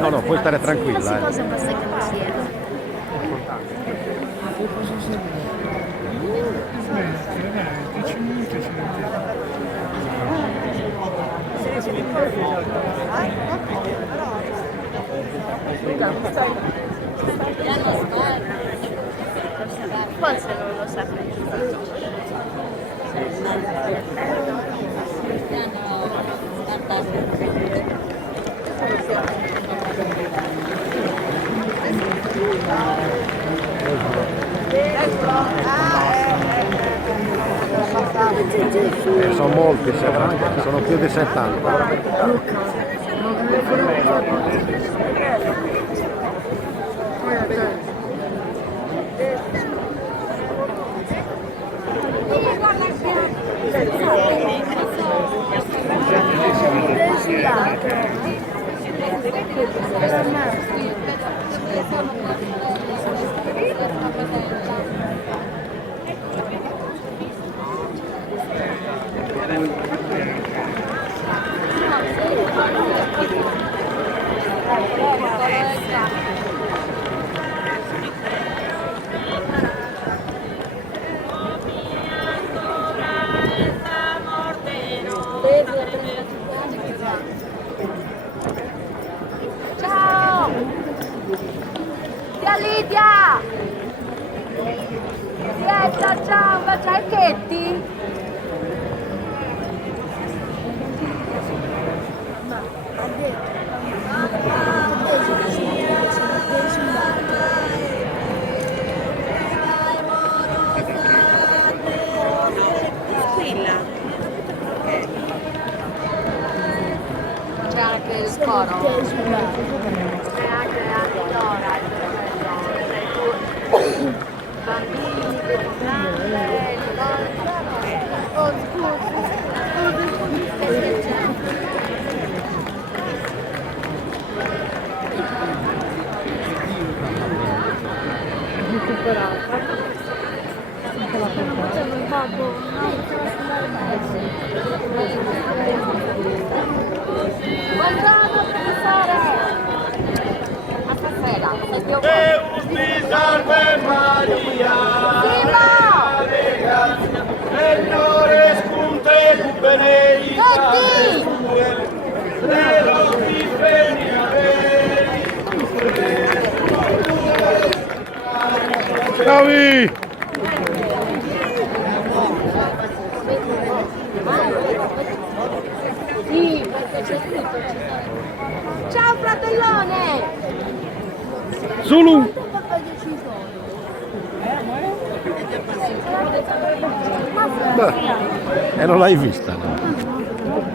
No, no, puoi stare tranquilla. Cosa basta che non sia. Forse non lo saprei. Sono molti, sono più di 70. Ciao! Zia Lidia! Pietra, ciao! Faccia i chetti? C'è anche il coro. C'è anche Dora, bambini, oh buongiorno professore! A stasera, Deus ti salve Maria, Signore scunte tu benedicta, Lero ti Bravi! Sì, perché c'è scritto. Ciao fratellone! Zulu! Beh, e non l'hai vista, no?